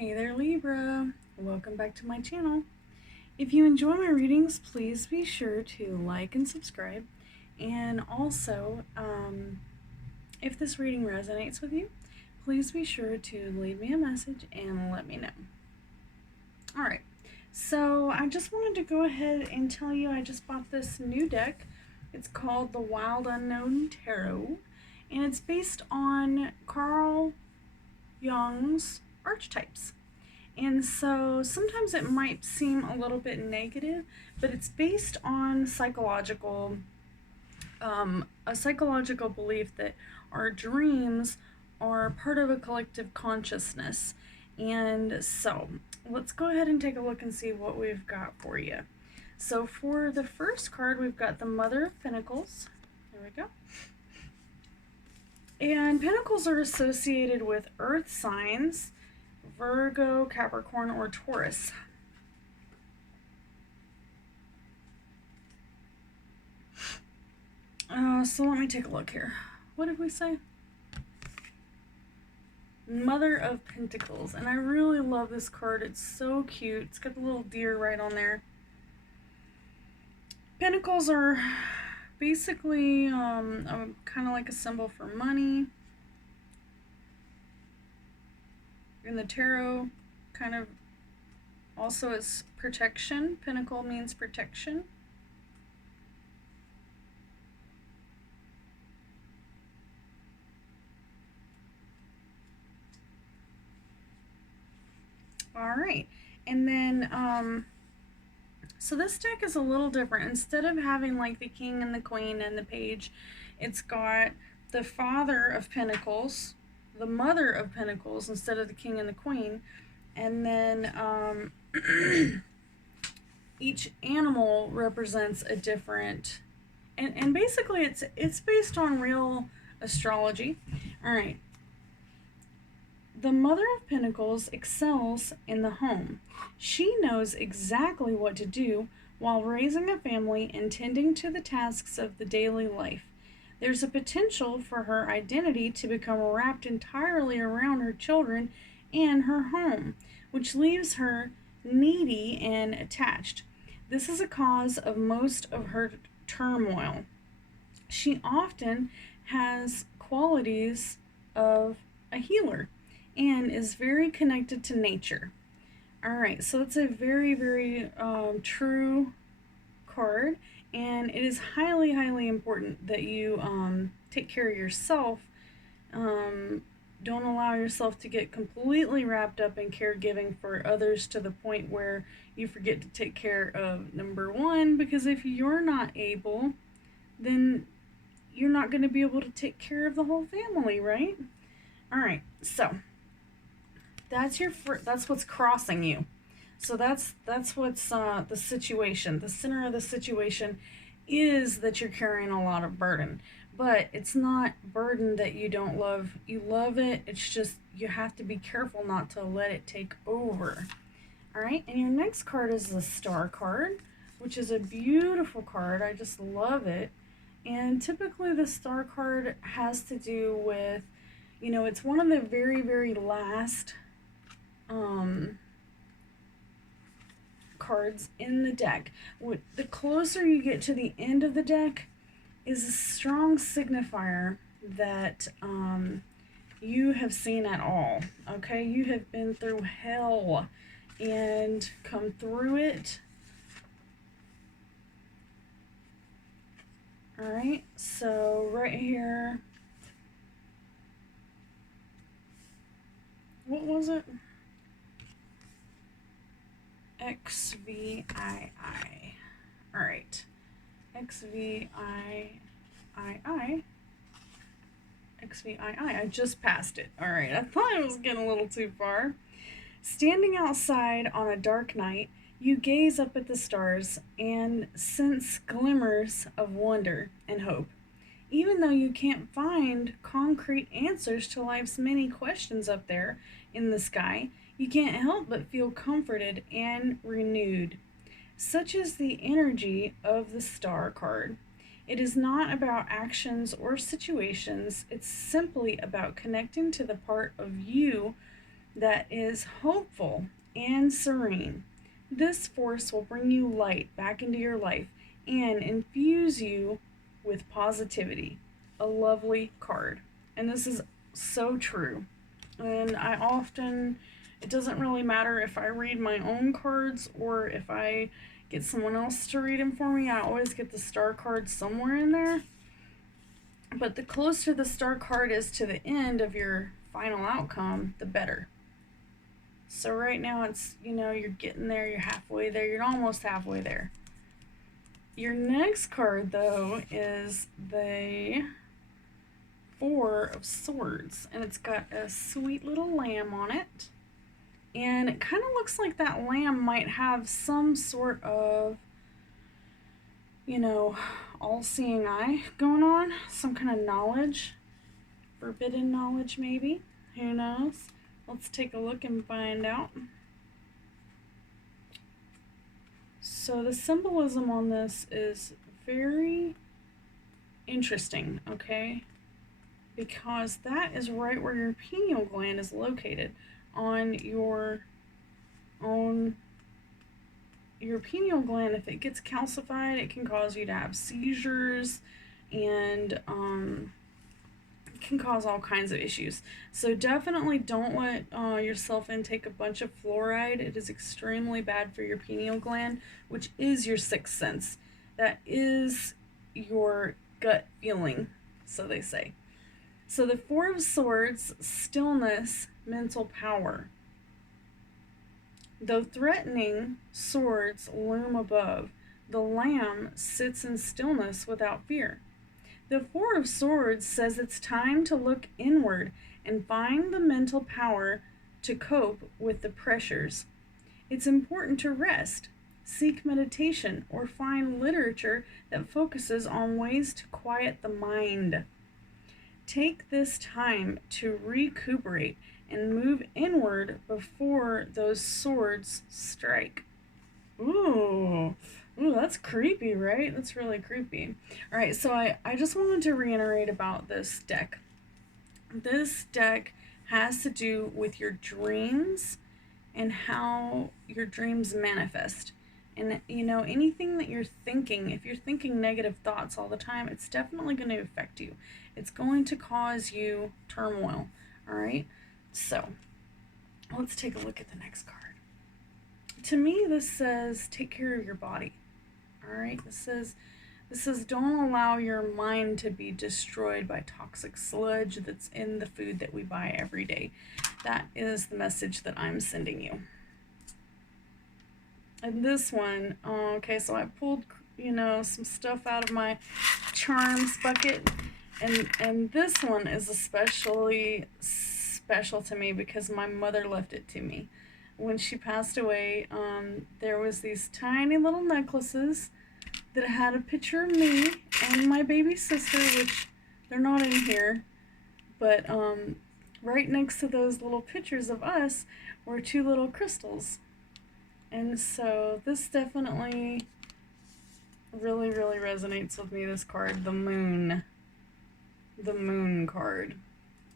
Hey there, Libra. Welcome back to my channel. If you enjoy my readings, please be sure to like and subscribe. And also, if this reading resonates with you, please be sure to leave me a message and let me know. Alright, so I just wanted to go ahead and tell you I just bought this new deck. It's called the Wild Unknown Tarot, and it's based on Carl Jung's archetypes. And so sometimes it might seem a little bit negative, but it's based on a psychological belief that our dreams are part of a collective consciousness. And so let's go ahead and take a look and see what we've got for you. So for the first card, we've got the Mother of Pentacles. There we go. And Pentacles are associated with earth signs, Virgo, Capricorn, or Taurus. So let me take a look here. What did we say? Mother of Pentacles. And I really love this card. It's so cute. It's got the little deer right on there. Pentacles are basically kind of like a symbol for money. In the tarot, kind of also is protection. Pentacle means protection. All right, and then so this deck is a little different. Instead of having like the King and the Queen and the Page, it's got the Father of Pentacles, the Mother of Pentacles instead of the King and the Queen, and then each animal represents a different, and basically it's based on real astrology. All right. The Mother of Pentacles excels in the home. She knows exactly what to do while raising a family and tending to the tasks of the daily life. There's a potential for her identity to become wrapped entirely around her children and her home, which leaves her needy and attached. This is a cause of most of her turmoil. She often has qualities of a healer and is very connected to nature. All right, so it's a very, very true card, and it is highly, highly important that you take care of yourself. Don't allow yourself to get completely wrapped up in caregiving for others to the point where you forget to take care of number one, because if you're not able, then you're not going to be able to take care of the whole family, right? All right, so that's what's crossing you. So that's what's the situation. The center of the situation is that you're carrying a lot of burden, but it's not burden that you don't love. You love it. It's just you have to be careful not to let it take over. All right, and your next card is the Star card, which is a beautiful card. I just love it. And typically the Star card has to do with, you know, it's one of the very, very last cards in the deck. The closer you get to the end of the deck is a strong signifier that you have seen it all. Okay, you have been through hell and come through it. All right, so right here, what was it? XVII. All right. XVII. XVII. I just passed it. All right. I thought I was getting a little too far. Standing outside on a dark night, you gaze up at the stars and sense glimmers of wonder and hope. Even though you can't find concrete answers to life's many questions up there in the sky, you can't help but feel comforted and renewed. Such is the energy of the Star card. It is not about actions or situations, it's simply about connecting to the part of you that is hopeful and serene. This force will bring you light back into your life and infuse you with positivity. A lovely card. And this is so true. And it doesn't really matter if I read my own cards or if I get someone else to read them for me. I always get the star card somewhere in there. But the closer the star card is to the end of your final outcome, the better. So right now it's, you're getting there, you're halfway there, you're almost halfway there. Your next card, though, is the Four of Swords, and it's got a sweet little lamb on it. And it kind of looks like that lamb might have some sort of, all-seeing eye going on, some kind of knowledge, forbidden knowledge maybe, who knows? Let's take a look and find out. So the symbolism on this is very interesting, okay? Because that is right where your pineal gland is located on your pineal gland. If it gets calcified, it can cause you to have seizures and it can cause all kinds of issues. So definitely don't let yourself intake a bunch of fluoride. It is extremely bad for your pineal gland, which is your sixth sense. That is your gut feeling, so they say. So the Four of Swords, stillness, mental power. Though threatening swords loom above, the lamb sits in stillness without fear. The Four of Swords says it's time to look inward and find the mental power to cope with the pressures. It's important to rest, seek meditation, or find literature that focuses on ways to quiet the mind. Take this time to recuperate and move inward before those swords strike. Ooh, that's creepy, right? That's really creepy. All right, so I just wanted to reiterate about this deck. This deck has to do with your dreams and how your dreams manifest. And, anything that you're thinking, if you're thinking negative thoughts all the time, it's definitely going to affect you. It's going to cause you turmoil, all right? So, let's take a look at the next card. To me, this says, take care of your body, all right? This says, don't allow your mind to be destroyed by toxic sludge that's in the food that we buy every day. That is the message that I'm sending you. And this one, okay, so I pulled, some stuff out of my charms bucket, and this one is especially special to me because my mother left it to me. When she passed away, there was these tiny little necklaces that had a picture of me and my baby sister, which they're not in here, but right next to those little pictures of us were two little crystals. And so this definitely really, really resonates with me, this card, the Moon. The Moon card.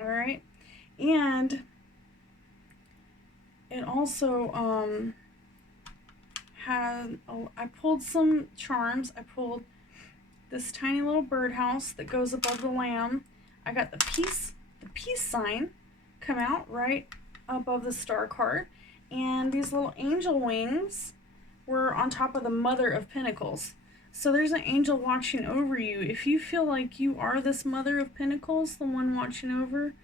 Alright? And it also I pulled some charms. I pulled this tiny little birdhouse that goes above the lamb. I got the peace sign come out right above the star card. And these little angel wings were on top of the Mother of Pentacles. So there's an angel watching over you. If you feel like you are this Mother of Pentacles, the one watching over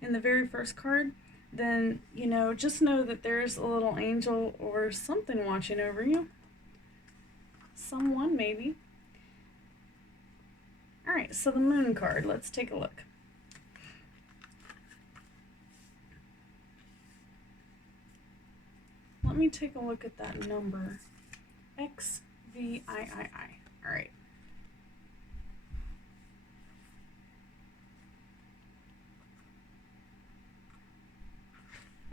in the very first card, then, just know that there's a little angel or something watching over you. Someone, maybe. Alright, so the Moon card. Let's take a look. Let me take a look at that number. XVIII. Alright.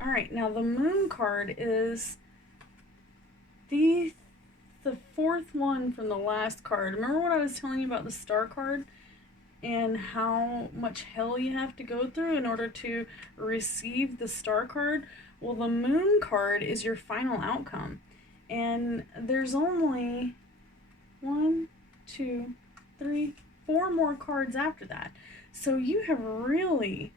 Alright, now the Moon card is the fourth one from the last card. Remember what I was telling you about the Star card? and how much hell you have to go through in order to receive the star card. Well, the moon card is your final outcome. And there's only 1, 2, 3, 4 more cards after that. So you have really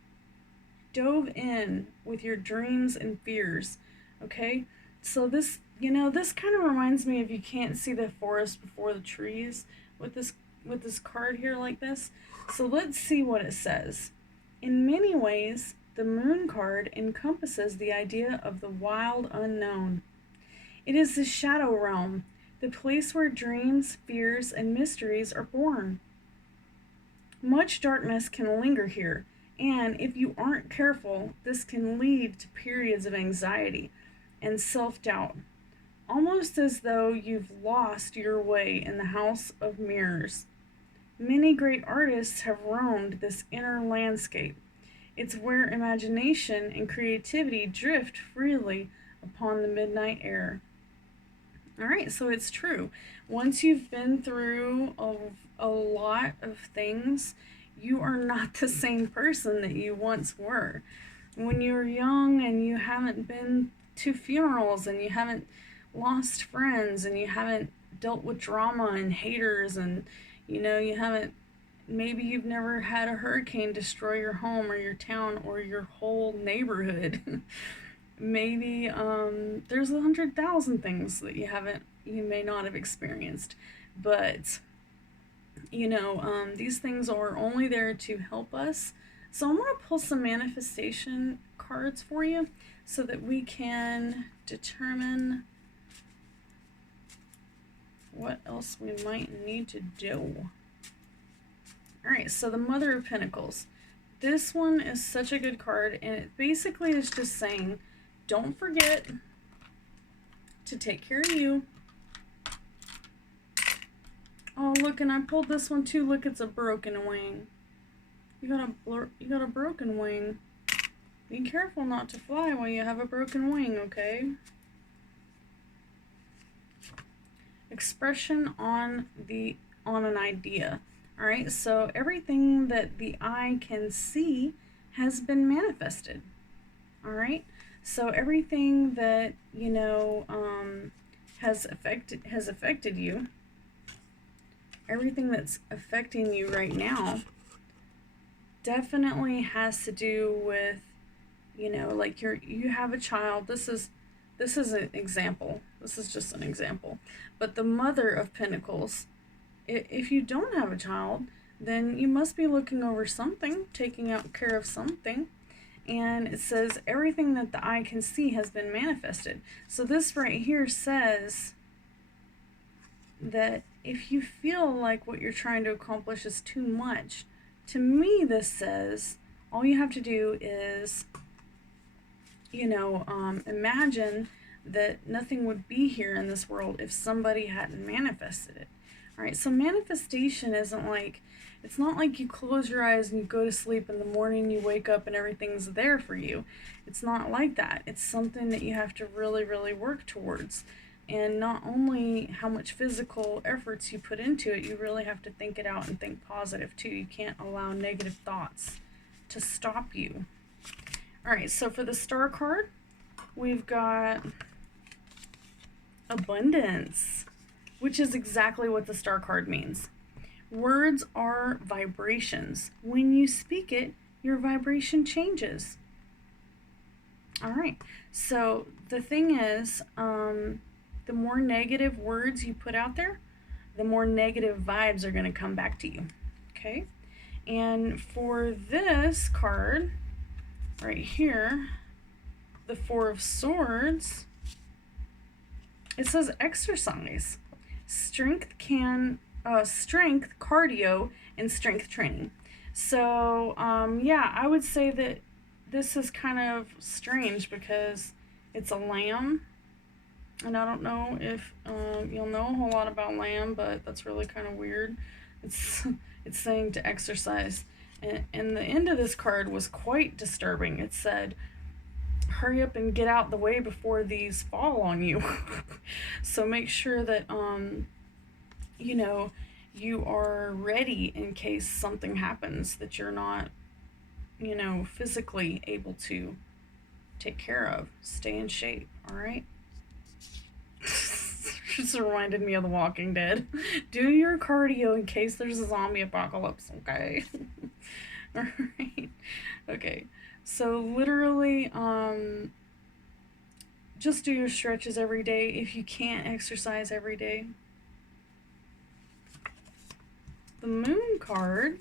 dove in with your dreams and fears. Okay? So this, this kind of reminds me of you can't see the forest before the trees with this card here like this. So let's see what it says. In many ways, the moon card encompasses the idea of the wild unknown. It is the shadow realm, the place where dreams, fears, and mysteries are born. Much darkness can linger here, and if you aren't careful, this can lead to periods of anxiety and self-doubt, almost as though you've lost your way in the house of mirrors. Many great artists have roamed this inner landscape. It's where imagination and creativity drift freely upon the midnight air. All right, so it's true. Once you've been through a lot of things, you are not the same person that you once were. When you're young and you haven't been to funerals and you haven't lost friends and you haven't dealt with drama and haters and you haven't, maybe you've never had a hurricane destroy your home or your town or your whole neighborhood. Maybe there's 100,000 things that you may not have experienced, but these things are only there to help us. So I'm going to pull some manifestation cards for you so that we can determine what else we might need to do. Alright, so the Mother of Pentacles. This one is such a good card, and it basically is just saying, don't forget to take care of you. Oh, look, and I pulled this one too. Look, it's a broken wing. You got a broken wing. Be careful not to fly while you have a broken wing, okay? Expression on an idea. All right, so everything that the eye can see has been manifested. All right, so everything that has affected you, everything that's affecting you right now, definitely has to do with, like you have a child. This is an example. This is just an example. But the Mother of Pentacles, if you don't have a child, then you must be looking over something, taking out care of something. And it says everything that the eye can see has been manifested. So this right here says that if you feel like what you're trying to accomplish is too much, to me this says all you have to do is, imagine that nothing would be here in this world if somebody hadn't manifested it. All right, so manifestation isn't like, it's not like you close your eyes and you go to sleep in the morning, you wake up and everything's there for you. It's not like that. It's something that you have to really, really work towards. And not only how much physical efforts you put into it, you really have to think it out and think positive too. You can't allow negative thoughts to stop you. All right, so for the star card, we've got abundance, which is exactly what the star card means. Words are vibrations. When you speak it, your vibration changes. All right, so the thing is, the more negative words you put out there, the more negative vibes are going to come back to you. Okay, and for this card right here, the Four of Swords, it says exercise, strength, cardio, and strength training. So yeah, I would say that this is kind of strange because it's a lamb, and I don't know if you'll know a whole lot about lamb, but that's really kind of weird. It's saying to exercise, and the end of this card was quite disturbing. It said, hurry up and get out the way before these fall on you. So make sure that you are ready in case something happens that you're not, you know, physically able to take care of. Stay in shape, all right? Just reminded me of The Walking Dead. Do your cardio in case there's a zombie apocalypse, okay? All right. Okay. So literally, just do your stretches every day if you can't exercise every day. The Moon card.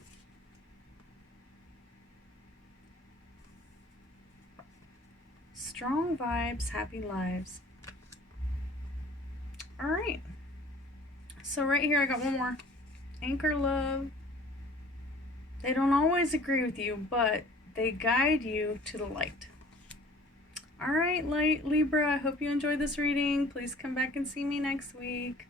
Strong vibes, happy lives. All right. So right here I got one more. Anchor love. They don't always agree with you, but they guide you to the light. All right, Libra, I hope you enjoyed this reading. Please come back and see me next week.